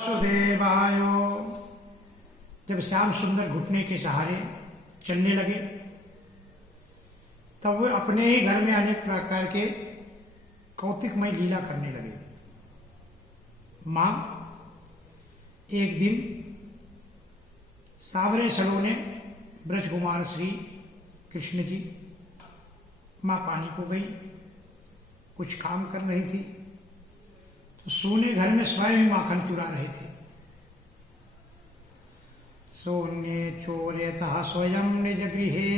सुदेवायो। जब श्याम सुंदर घुटने के सहारे चलने लगे तब वे अपने ही घर में अनेक प्रकार के कौतिकमय लीला करने लगे। मां एक दिन सावरे सलोने ब्रजकुमार श्री कृष्ण जी मां पानी को गई, कुछ काम कर रही थी तो सोने घर में स्वयं माखन चुरा रहे थे। सोने चोर्यतः स्वयं निज गृहे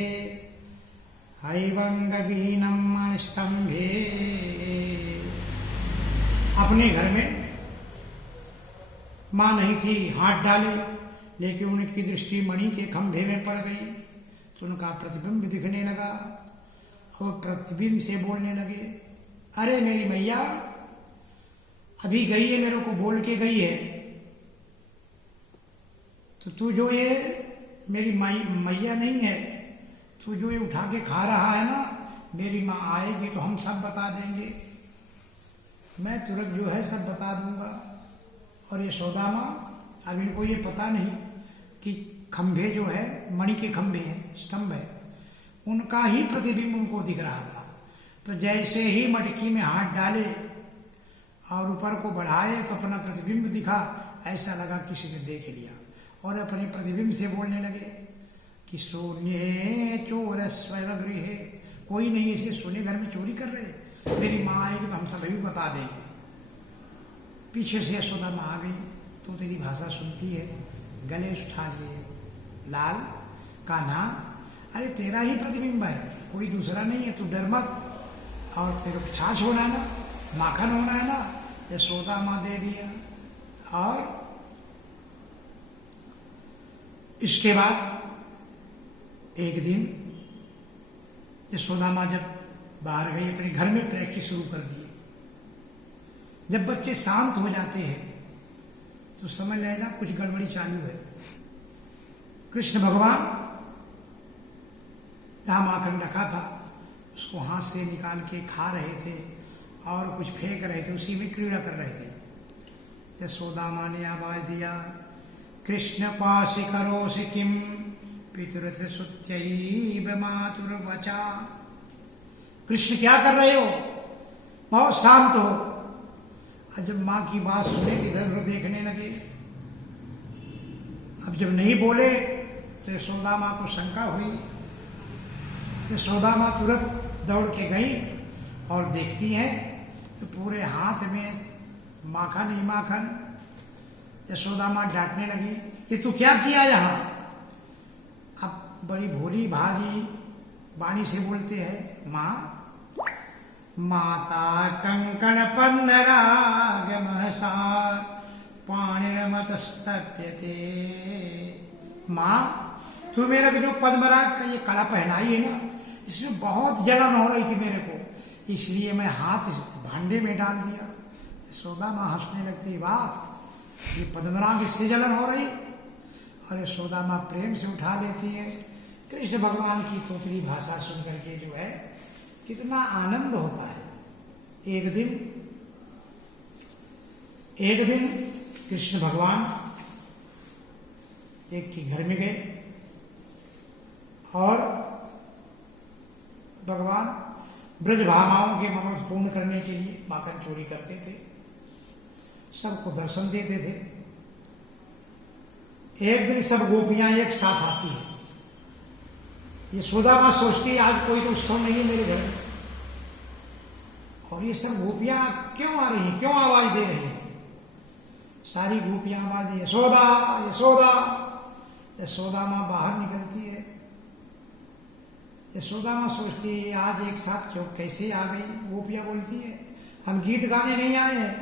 हैवंगवीनम स्तंभे। अपने घर में मां नहीं थी, हाथ डाले लेकिन उनकी दृष्टि मणि के खंभे में पड़ गई तो उनका प्रतिबिंब दिखने लगा और प्रतिबिंब से बोलने लगे, अरे मेरी मैया अभी गई है, मेरे को बोल के गई है, तो तू जो ये मेरी मैया नहीं है, तू जो ये उठा के खा रहा है ना, मेरी माँ आएगी तो हम सब बता देंगे, मैं तुरंत जो है सब बता दूंगा। और ये सौदा माँ, अब इनको ये पता नहीं कि खंभे जो है मणि के खंभे हैं, स्तंभ है, उनका ही प्रतिबिंब उनको दिख रहा था। तो जैसे ही मटकी में हाथ डाले और ऊपर को बढ़ाए तो अपना प्रतिबिंब दिखा, ऐसा लगा किसी ने देख लिया और अपने प्रतिबिंब से बोलने लगे कि सोने चोर स्वयं गृहे, कोई नहीं इसे सोने घर में चोरी कर रहे, मेरी माँ आएगी तो हम सभी बता देंगे। पीछे से यशोदा माँ आ गई तो तेरी भाषा सुनती है, गले उठा लिए, लाल कान्हा, अरे तेरा ही प्रतिबिंब है, कोई दूसरा नहीं है, तू डर मत, और तेरे को छाछ होना है ना, माखन होना है ना, यशोदा माँ दे दिया। और इसके बाद एक दिन यशोदा माँ जब बाहर गई, अपने घर में प्रैक्टिस शुरू कर दी। जब बच्चे शांत हो जाते हैं तो समझ लेना कुछ गड़बड़ी चालू है। कृष्ण भगवान जहां माखन रखा था उसको हाथ से निकाल के खा रहे थे और कुछ फेंक रहे थे, उसी में क्रीड़ा कर रहे थे। यशोदा माँ ने आवाज दिया, कृष्ण पासी करोसि किम पितृत्र सुत्यैव मातुर्वचा। कृष्ण क्या कर रहे हो, बहुत शांत हो। और जब माँ की बात सुने इधर उधर देखने लगे, अब जब नहीं बोले तो यशोदा माँ को शंका हुई। यशोदा माँ तुरंत दौड़ के गई और देखती हैं तो पूरे हाथ में माखन ही माखन। यशोदा माँ डांटने लगी, ये तू क्या किया यहाँ। अब बड़ी भोली भागी वाणी से बोलते हैं, माँ माता कंकण पन्नराग महसा पाणिर्मतस्तप्यते। माँ तू मेरे को जो पद्मराग का ये कड़ा पहनाई है ना, इसमें बहुत जलन हो रही थी मेरे को, इसलिए मैं हाथ इस भांडे में डाल दिया। यशोदा माँ हंसने लगती, वाह ये पद्मराग इससे जलन हो रही। और यशोदा माँ प्रेम से उठा लेती है। कृष्ण भगवान की तोतली भाषा सुन करके जो है कितना आनंद होता है। एक दिन कृष्ण भगवान एक के घर में गए और भगवान ब्रज भामाओं के मनोरथ पूर्ण करने के लिए माखन चोरी करते थे, सबको दर्शन देते थे। एक दिन सब गोपियां एक साथ आती है। यशोदा माँ सोचती है आज कोई तो उत्सव नहीं है मेरे घर, और ये सब गोपियां क्यों आ रही हैं, क्यों आवाज दे रही हैं। सारी गोपियां आवाज, यशोदा यशोदा। यशोदा माँ बाहर निकलती है। यशोदा माँ सोचती है आज एक साथ क्यों कैसे आ गई। गोपियां बोलती है, हम गीत गाने नहीं आए हैं,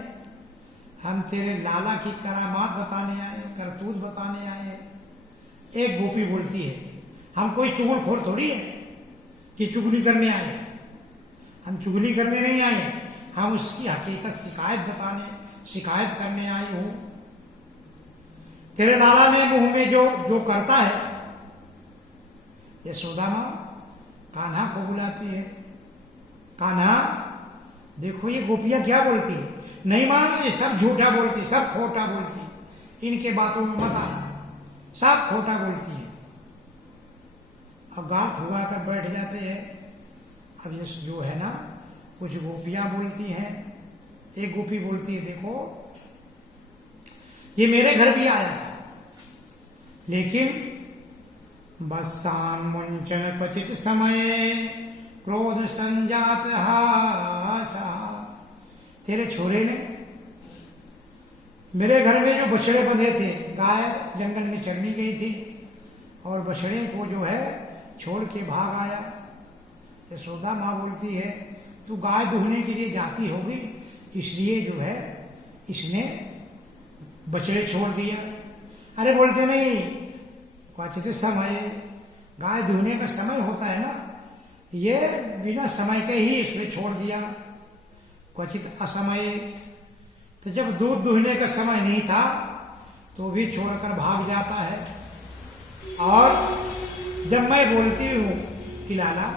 हम तेरे लाला की करामात बताने आए, करतूत बताने आए। एक गोपी बोलती है, हम कोई चुगलखोर थोड़ी है कि चुगली करने आए, हम चुगली करने नहीं आए, हम उसकी हकीकत शिकायत करने आए हो। तेरे लाला ने मुंह में जो करता है। यशोदा माँ कान्हा को बुलाती है, कान्हा देखो ये गोपियां क्या बोलती है। नहीं मां, ये सब झूठा बोलती, सब खोटा बोलती, इनके बातों में मत आना, सब खोटा बोलती है। अब गांठ हुआ कर बैठ जाते हैं। अब ये जो है ना, कुछ गोपियां बोलती हैं। एक गोपी बोलती है, देखो ये मेरे घर भी आया था, लेकिन बस्सान मुंचन क्वचित समय क्रोध संजात हासा। तेरे छोरे ने मेरे घर में जो बछड़े बंधे थे, गाय जंगल में चरनी गई थी और बछड़े को जो है छोड़ के भाग आया। यशोदा माँ बोलती है, तू गाय दुहने के लिए जाती होगी, इसलिए जो है इसने बछड़े छोड़ दिया। अरे बोलते नहीं, क्वचित समय, गाय दुहने का समय होता है ना, ये बिना समय के ही इसने छोड़ दिया। क्वचित असमय, तो जब दूध दुहने का समय नहीं था तो भी छोड़कर भाग जाता है। और जब मैं बोलती हूँ कि लाला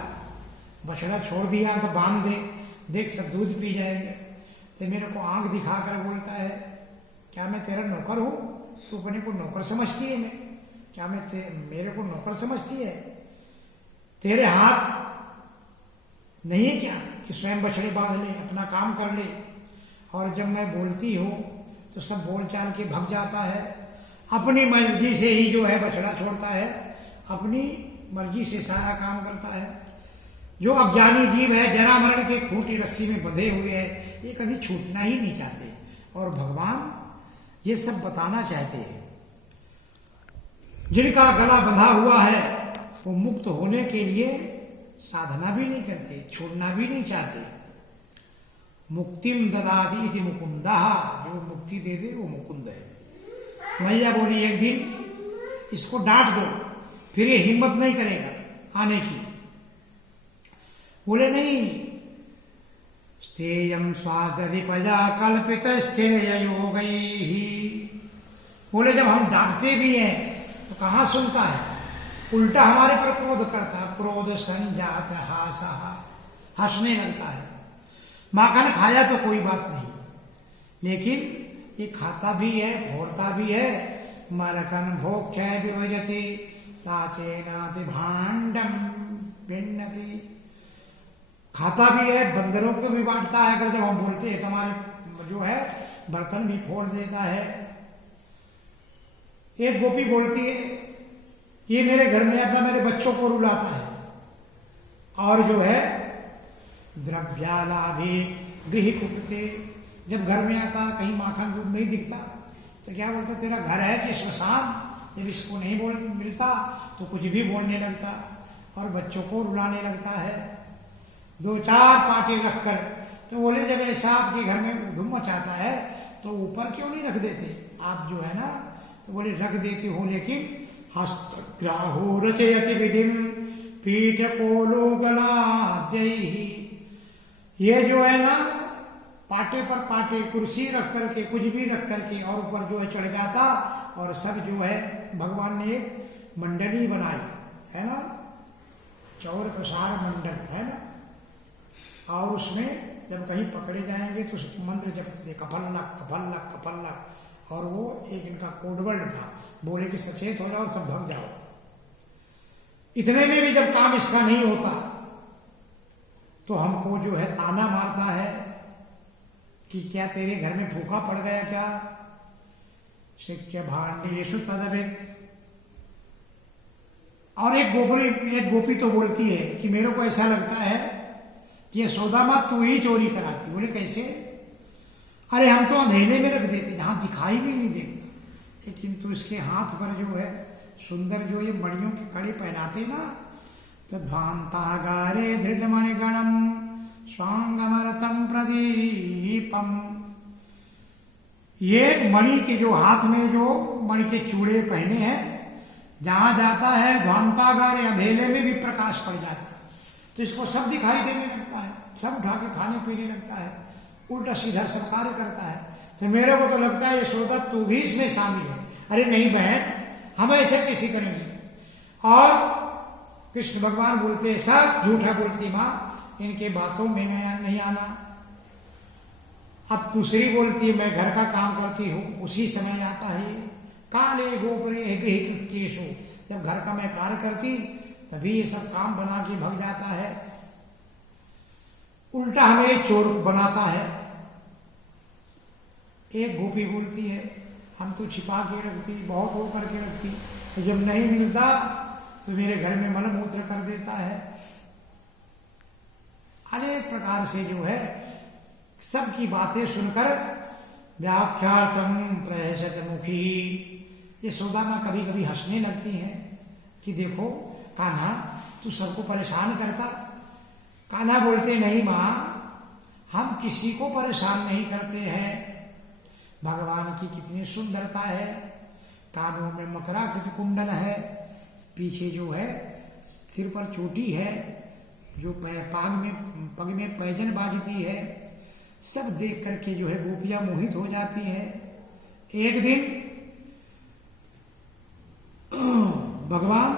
बछड़ा छोड़ दिया तो बांध दे, देख सब दूध पी जाएंगे, तो मेरे को आंख दिखाकर बोलता है, क्या मैं तेरा नौकर हूं? तू अपने को नौकर समझती है? मैं क्या मैं मेरे को नौकर समझती है? तेरे हाथ नहीं है क्या कि स्वयं बछड़े बांध ले, अपना काम कर ले? और जब मैं बोलती हूँ तो सब बोल चाल के भग जाता है। अपनी मर्जी से ही जो है बछड़ा छोड़ता है, अपनी मर्जी से सारा काम करता है। जो अज्ञानी जीव है, जरा मरण के खूंटी रस्सी में बंधे हुए है, ये कभी छूटना ही नहीं चाहते। और भगवान ये सब बताना चाहते हैं। जिनका गला बंधा हुआ है वो मुक्त होने के लिए साधना भी नहीं करते, छोड़ना भी नहीं चाहते। मुक्तिम ददाति इति मुकुंदा, जो मुक्ति दे दे वो मुकुंद है। मैया बोली एक दिन इसको डांट दो, फिर ये हिम्मत नहीं करेगा आने की। बोले नहीं, स्थेयम स्वादधिपजा कल्पित स्थेय योगैहि। बोले जब हम डांटते भी हैं तो कहां सुनता है, उल्टा हमारे पर क्रोध करता है। क्रोध संजात हासा, हंसने लगता है। माखन खाया तो कोई बात नहीं, लेकिन ये खाता भी है, फोड़ता भी है। मरकन भोक्ष्य विभजति साचेनाति भांडम भिन्नति। खाता भी है, बंदरों को भी बांटता है। अगर जब हम बोलते हैं तो हमारे जो है बर्तन भी फोड़ देता है। एक गोपी बोलती है, ये मेरे घर में आता, मेरे बच्चों को रुलाता है। और जो है द्रव्यालाभे गृह कुटते, जब घर में आता कहीं माखन दूध नहीं दिखता तो क्या बोलता, तेरा घर है कि श्मशान? जब इसको नहीं बोल मिलता तो कुछ भी बोलने लगता और बच्चों को रुलाने लगता है। दो चार पार्टी रखकर, तो बोले जब ऐसा आपके घर में धूम मचाता है तो ऊपर क्यों नहीं रख देते आप जो है ना? तो बोले रख देते हो, लेकिन हस्तग्राहो रचयति विधिम पीठ कोलो गलाद्यैहि। ये जो है ना पाटे पर पाटे, कुर्सी रख करके, कुछ भी रख करके और ऊपर जो है चढ़ जाता। और सब जो है भगवान ने एक मंडली बनाई है ना, चौर प्रसार मंडल है ना। और उसमें जब कहीं पकड़े जाएंगे तो मंत्र जपते थे, कफल्लक कफल्लक कफल्लक। और वो एक इनका कोडवर्ड था, बोले कि सचेत हो जाओ, सब भग जाओ। इतने में भी जब काम इसका नहीं होता तो हमको जो है ताना मारता है कि क्या तेरे घर में भूखा पड़ गया क्या? शिक्य भांडेषु तदभित। और एक गोपी तो बोलती है कि मेरे को ऐसा लगता है कि यशोदा माँ तू ही चोरी कराती। बोले कैसे? अरे हम तो अंधेरे में रख देते जहां दिखाई भी नहीं देता, लेकिन तू इसके हाथ पर जो है सुंदर जो ये मणियों के कड़े पहनाते ना, तो ध्वांतागारे धृतमणिगणम स्वांगमरतम प्रदीपम। ये मणि के जो हाथ में जो मणि के चूड़े पहने हैं, जहां जाता है ध्वांतागारे, अंधेरे में भी प्रकाश पड़ जाता है, तो इसको सब दिखाई देने लगता है, सब उठा के खाने पीने लगता है, उल्टा सीधा सब कार्य करता है। तो मेरे को तो लगता है यशोदा तू भी इसमें शामिल है। अरे नहीं बहन, हम ऐसे कैसे करेंगे? और कृष्ण भगवान बोलते सब झूठा बोलती माँ, इनके बातों में नहीं आना। अब दूसरी बोलती है मैं घर का काम करती हूं, उसी समय आता है। काले गोपरे गृहकृत्येषु, जब घर का मैं कार्य करती तभी ये सब काम बना के भग जाता है, उल्टा हमें चोर बनाता है। एक गोपी बोलती है हम तो छिपा के रखती, बहुत वो करके रखती, तो जब नहीं मिलता तो मेरे घर में मलमूत्र कर देता है। अनेक प्रकार से जो है सबकी बातें सुनकर व्याख्यार्थम प्रहसत मुखी, ये सुदामा कभी कभी हंसने लगती हैं कि देखो कान्हा तू सबको परेशान करता। कान्हा बोलते नहीं मां, हम किसी को परेशान नहीं करते हैं। भगवान की कितनी सुंदरता है, कानों में मकराकृत कुंडल है, पीछे जो है सिर पर चोटी है, जो पग में पैजन बाजती है, सब देख करके जो है गोपियां मोहित हो जाती है। एक दिन भगवान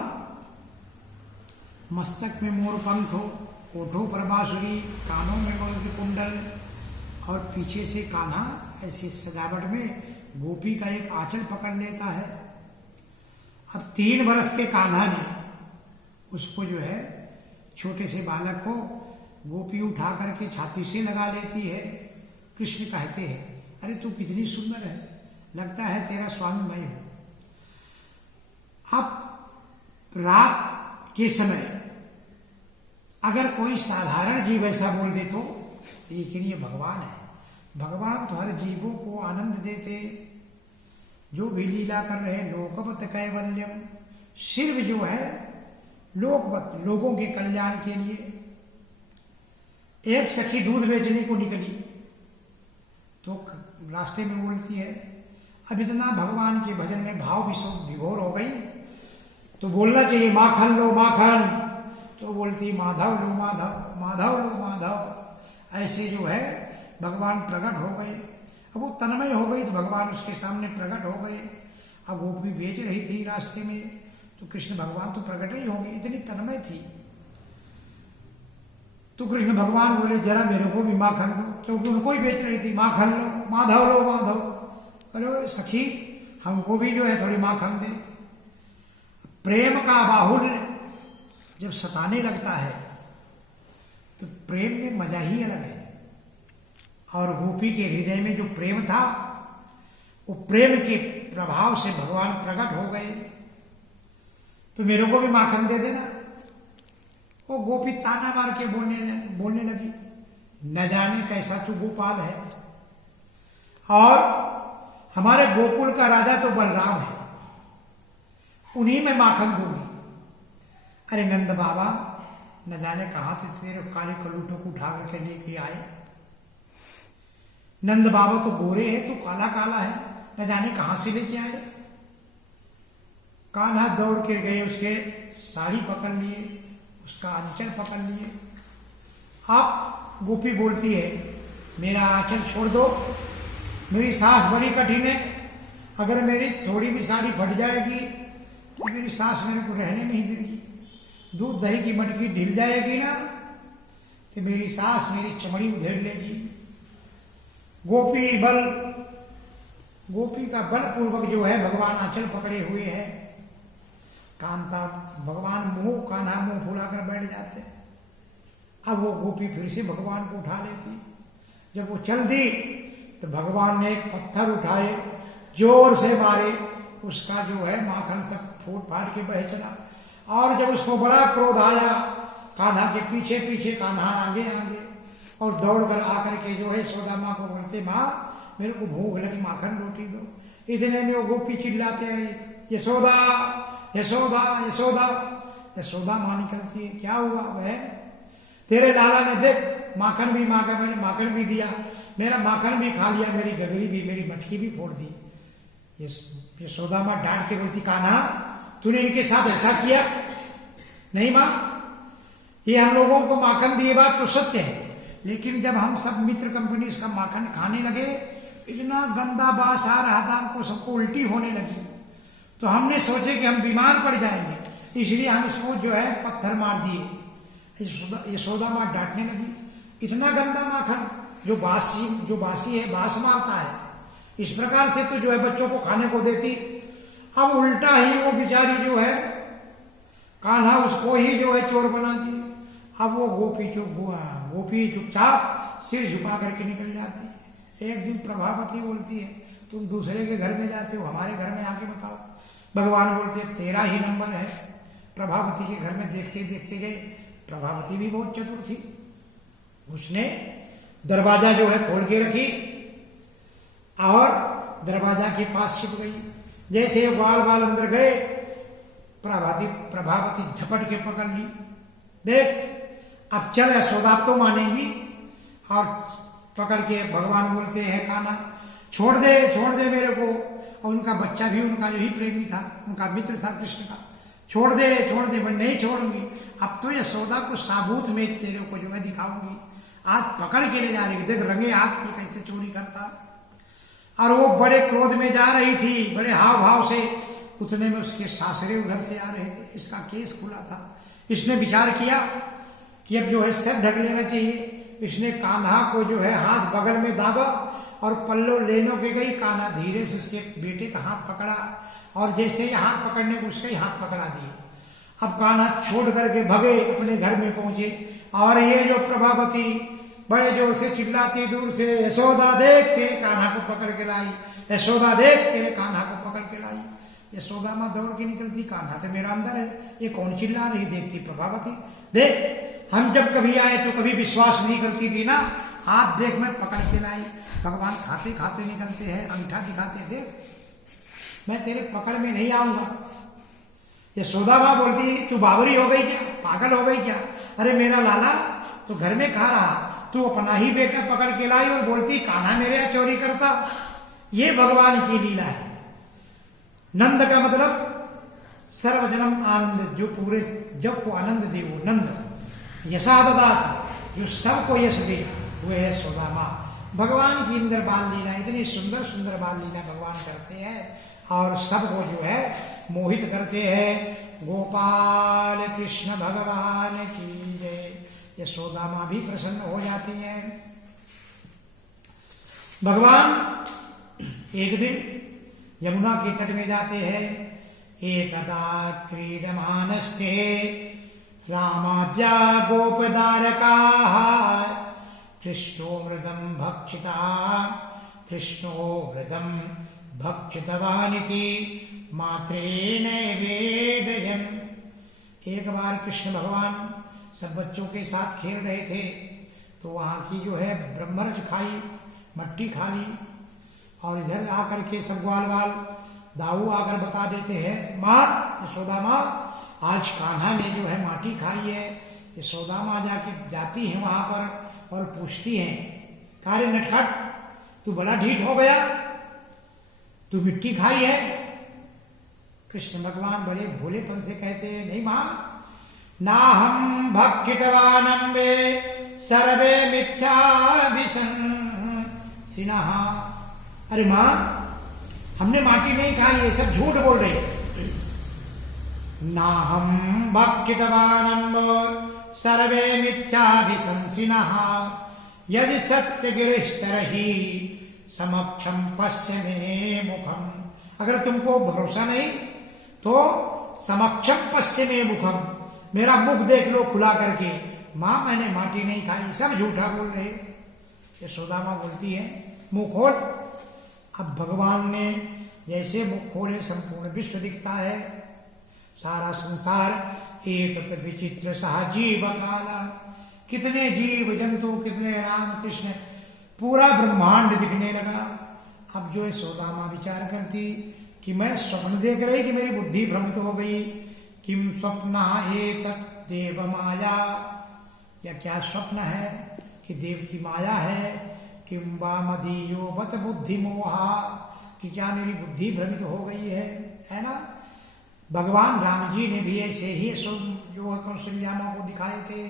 मस्तक में मोर पंख हो, ओठों पर बांसुरी, कानों में मोर कुंडल, और पीछे से कान्हा ऐसी सजावट में गोपी का एक आंचल पकड़ लेता है। अब 3 वर्ष के कान्हा ने उसको जो है छोटे से बालक को गोपी उठा करके छाती से लगा लेती है। कृष्ण कहते हैं अरे तू कितनी सुंदर है, लगता है तेरा स्वामी मैं हूं। अब रात के समय अगर कोई साधारण जीव ऐसा बोल दे तो, लेकिन ये भगवान है, भगवान तो हर जीवों को आनंद देते, जो भी लीला कर रहे लोकवत कैवल्यम, सिर्फ जो है लोकवत लोगों के कल्याण के लिए। एक सखी दूध बेचने को निकली तो रास्ते में बोलती है, अब इतना भगवान के भजन में भाव विभोर हो गई तो बोलना चाहिए माखन लो माखन, तो बोलती माधव लो माधव, माधव लो माधव। ऐसे जो है भगवान प्रकट हो गए। अब वो तन्मय हो गई तो भगवान उसके सामने प्रकट हो गए। अब गोपी बेच रही थी रास्ते में तो कृष्ण भगवान तो प्रकट ही होंगे, इतनी तन्मय थी। तो कृष्ण भगवान बोले जरा मेरे को भी माखन दो, क्योंकि उनको ही बेच रही थी, माखन लो माधव लो माधव। अरे सखी हमको भी जो है थोड़ी माखन दे। प्रेम का बाहुल्य जब सताने लगता है तो प्रेम में मजा ही अलग है। और गोपी के हृदय में जो प्रेम था वो प्रेम के प्रभाव से भगवान प्रकट हो गए। तो मेरे को भी माखन दे देना। वो गोपी ताना मार के बोलने लगी, न जाने कैसा तू गोपाल है, और हमारे गोकुल का राजा तो बलराम है, उन्हीं में माखन दूंगी। अरे नंद बाबा न जाने कहां से तेरे काले कलूटों को उठा करके लेके आए। नंद बाबा तो गोरे है, तो काला काला है, न जाने कहां से लेके आए। कान्हा दौड़ के गए, उसके साड़ी पकड़ लिए, उसका आंचल पकड़ लिए। अब गोपी बोलती है मेरा आंचल छोड़ दो, मेरी सांस बड़ी कठिन है, अगर मेरी थोड़ी भी साड़ी फट जाएगी तो मेरी सांस मेरे को रहने नहीं देगी। दूध दही की मटकी ढिल जाएगी ना तो मेरी सांस मेरी चमड़ी उधेड़ लेगी। गोपी का बलपूर्वक जो है भगवान आंचल पकड़े हुए है। कांता भगवान कान्हा मुंह फुलाकर बैठ जाते। अब वो गोपी फिर से भगवान को उठा लेती। जब वो चल दी तो भगवान ने एक पत्थर उठाए, जोर से मारे, उसका जो है माखन सब फूट फाट के बह चला। और जब उसको बड़ा क्रोध आया, कान्हा के पीछे पीछे, कान्हा आगे आगे, और दौड़ कर आकर के जो है यशोदा माँ को बोलते माँ मेरे को भूख लगी, माखन रोटी दो। इतने में वो गोपी चिल्लाते हैं यशोदा यशोदा यशोदा। यशोदा माँ निकलती है, क्या हुआ बहन, तेरे लाला ने देख माखन भी मांगा, मैंने माखन भी दिया, मेरा माखन भी खा लिया, मेरी गगरी भी, मेरी मटकी भी फोड़ दी। यशोदा माँ डांट के बोलती कान्हा तूने इनके साथ ऐसा किया? नहीं माँ, ये हम लोगों को माखन दिए बात तो सत्य है, लेकिन जब हम सब मित्र कंपनी इसका माखन खाने लगे, इतना गंदा बास आ रहा था, हमको सबको उल्टी होने लगी, तो हमने सोचे कि हम बीमार पड़ जाएंगे, इसलिए हम इसको जो है पत्थर मार दिए। यशोदा माँ डांटने लगी, इतना गंदा माखन जो बासी है, बास मारता है, इस प्रकार से तो जो है बच्चों को खाने को देती। अब उल्टा ही वो बेचारी जो है कान्हा उसको ही जो है चोर बना दी। अब वो गोपी चुपचाप सिर झुका करके निकल जाती है। एक दिन प्रभावती बोलती है, तुम दूसरे के घर में जाते हो, हमारे घर में आके बताओ। भगवान बोलते हैं, तेरा ही नंबर है। प्रभावती के घर में देखते देखते गए। प्रभावती भी बहुत चतुर थी। उसने दरवाजा जो है खोल के रखी और दरवाजा के पास छिप गई। जैसे बाल अंदर गए, प्रभावती झपट के पकड़ ली। देख अब चल यशोदा तो मानेंगी। और पकड़ के भगवान बोलते हैं, कान्हा छोड़ दे मेरे को। और उनका बच्चा भी उनका जो ही प्रेमी था, उनका मित्र था कृष्ण का। छोड़ दे मैं नहीं छोड़ूंगी। अब तो यशोदा को साबूत में तेरे को जो है दिखाऊंगी। आज पकड़ के ले जा रही, देख रंगे हाथ की कैसे चोरी करता। और वो बड़े क्रोध में जा रही थी, बड़े हाव भाव से। उतने में उसके सासरे उधर से आ रहे थे। इसका केस खुला था। इसने विचार किया कि अब जो है सिर ढक लेना चाहिए। इसने कान्हा को जो है हाथ बगल में दाबा और पल्लो लेने के गई। कान्हा धीरे से उसके बेटे का हाथ पकड़ा और जैसे ही हाथ पकड़ने को उसका ही हाथ पकड़ा दिए। अब कान्हा छोड़ करके भगे, अपने घर में पहुंचे। और ये जो प्रभावती बड़े जोर से चिल्लाती दूर से, यशोदा देख तेरे कान्हा को पकड़ के लाई, यशोदा देख तेरे कान्हा को पकड़ के लाई। यशोदा माँ दौड़ के निकलती, कान्हा तो मेरा अंदर है, ये कौन चिल्ला रही। देखती प्रभावती, देख हम जब कभी आए तो कभी विश्वास नहीं करती थी ना, हाथ देख मैं पकड़ के लाई। भगवान खाते खाते निकलते हैं, अंगूठा दिखाते, देख मैं तेरे पकड़ में नहीं आऊंगा। यशोदा माँ बोलती, तू बावरी हो गई क्या, पागल हो गई क्या? अरे मेरा लाला तो घर में कहा रहा, तू अपना ही बेटा पकड़ के लाई और बोलती कान्हा मेरे यहाँ चोरी करता। ये भगवान की लीला है। नंद का मतलब सर्वजनम आनंद, जो पूरे जग को आनंद दे वो नंद। यशादाता, जो सबको यश दे वो है यशोदा माँ। भगवान की इंद्र बाल लीला, इतनी सुंदर सुंदर बाल लीला भगवान करते हैं और सबको जो है मोहित करते हैं। गोपाल कृष्ण भगवान की जय। यशोदा माँ भी प्रसन्न हो जाती हैं। भगवान एक दिन यमुना के तट में जाते हैं। एकदा क्रीडमानस्ते रामाद्या गोपदारका कृष्णो मृदं भक्षितवानिति मात्रे नैवेदयम्। एक बार कृष्ण भगवान सब बच्चों के साथ खेल रहे थे तो वहां की जो है ब्रह्मरज खाई, मट्टी खा ली। और इधर आकर के सब ग्वाल दाऊ आकर बता देते हैं, माँ यशोदा माँ आज कान्हा ने जो है माटी खाई है। यशोदा माँ जाती है वहां पर और पूछती हैं, कारे नटखट तू बड़ा ढीठ हो गया, तू मिट्टी खाई है? कृष्ण भगवान बड़े भोलेपन से कहते हैं, नहीं माँ, ना हम भक्षितवानम्बे सर्वे मिथ्याभिसंसिनः। अरे माँ हमने माटी नहीं खाई, ये सब झूठ बोल रहे हैं। ना हम भक्षितवानम्ब सर्वे मिथ्याभिसंसिनः यदि सत्यगिरिस्तरहि समक्षम पश्य मे मुखम। अगर तुमको भरोसा नहीं तो समक्षम पश्य मे मुखम, मेरा मुख देख लो खुला करके। माँ मैंने माटी नहीं खाई, सब झूठा बोल रहे। यशोदा माँ बोलती है, मुख खोल। अब भगवान ने जैसे मुख खोले संपूर्ण विश्व दिखता है, सारा संसार एतत् विचित्र सह जीव काला। कितने जीव जंतु, कितने राम कृष्ण, पूरा ब्रह्मांड दिखने लगा। अब जो यशोदा माँ विचार करती कि मैं स्वप्न देख रही कि मेरी बुद्धि भ्रमित हो गई। किम स्वप्न एतत् देव माया, या क्या स्वप्न है कि देव की माया है। किम वा मदीयो बत बुद्धि मोहा, कि क्या मेरी बुद्धि भ्रमित हो गई है ना। भगवान राम जी ने भी ऐसे ही जो कौशल्या माँ को दिखाए थे।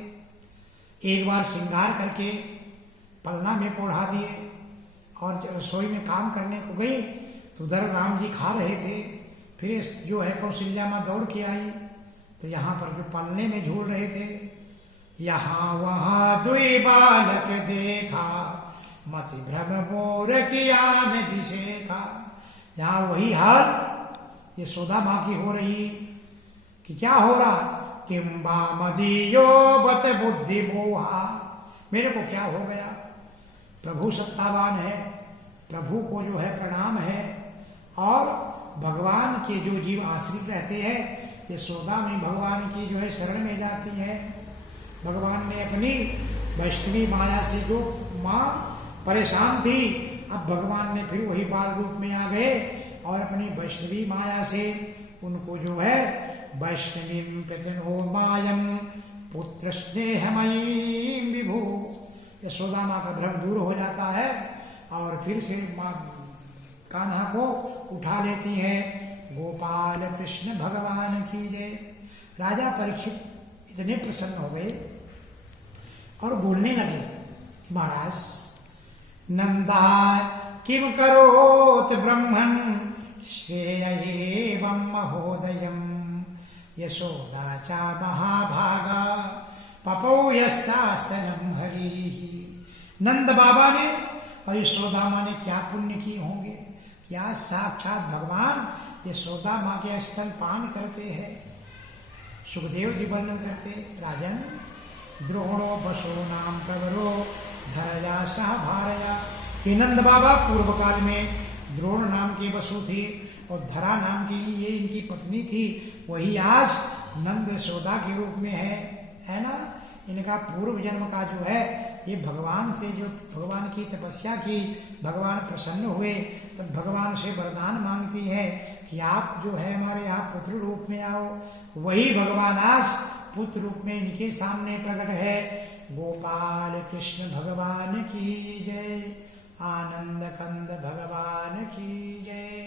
एक बार श्रृंगार करके पलना में पोढ़ा दिए और रसोई में काम करने को गई तो उधर राम जी खा रहे थे। फिर जो है कौशल्या माँ दौड़ के आई तो यहाँ पर जो पलने में झूल रहे थे, यहाँ वहाँ दुई बालक देखा मति भ्रम मोर कियान विशेखा। यहाँ वही हाल यशोदा माँ की हो रही कि क्या हो रहा, किम बा मदीयो बत बुद्धि मोहा, मेरे को क्या हो गया। प्रभु सत्तावान है, प्रभु को जो है प्रणाम है, और भगवान के जो जीव आश्रित रहते हैं, यशोदा में भगवान की जो है शरण में जाती है। भगवान ने अपनी वैष्णवी माया से जो माँ परेशान थी, अब भगवान ने फिर वही बाल रूप में आ गए और अपनी वैष्णवी माया से उनको जो है वैष्णवी प्रतनो मायम पुत्र स्नेहमयी विभु, यशोदा माँ का भ्रम दूर हो जाता है और फिर से माँ कान्हा को उठा लेती हैं। गोपाल कृष्ण भगवान की जय। राजा परीक्षित इतने प्रसन्न हो गए और बोलने लगे, महाराज नंदा किम करोत ब्रह्मन् श्रेय एवं महोदयम् यशोदा चा महाभागा पपौ यस्यास्तनम हरि। नंद बाबा ने और यशोदा माँ ने क्या पुण्य किए होंगे, क्या साक्षात भगवान यशोदा माँ के स्तन पान करते हैं। सुखदेव जी वर्णन करते, राजन द्रोणो बसो नाम प्रवरो धरया सह भारया। ये नंद बाबा पूर्व काल में द्रोण नाम के बसु थे और धरा नाम की ये इनकी पत्नी थी, वही आज नंद यशोदा के रूप में है ना। इनका पूर्व जन्म का जो है ये भगवान से जो भगवान की तपस्या की, भगवान प्रसन्न हुए तब भगवान से वरदान मांगती है कि आप जो है हमारे यहाँ पुत्र रूप में आओ। वही भगवान आज पुत्र रूप में इनके सामने प्रकट है। गोपाल कृष्ण भगवान की जय, आनंद कंद भगवान की जय।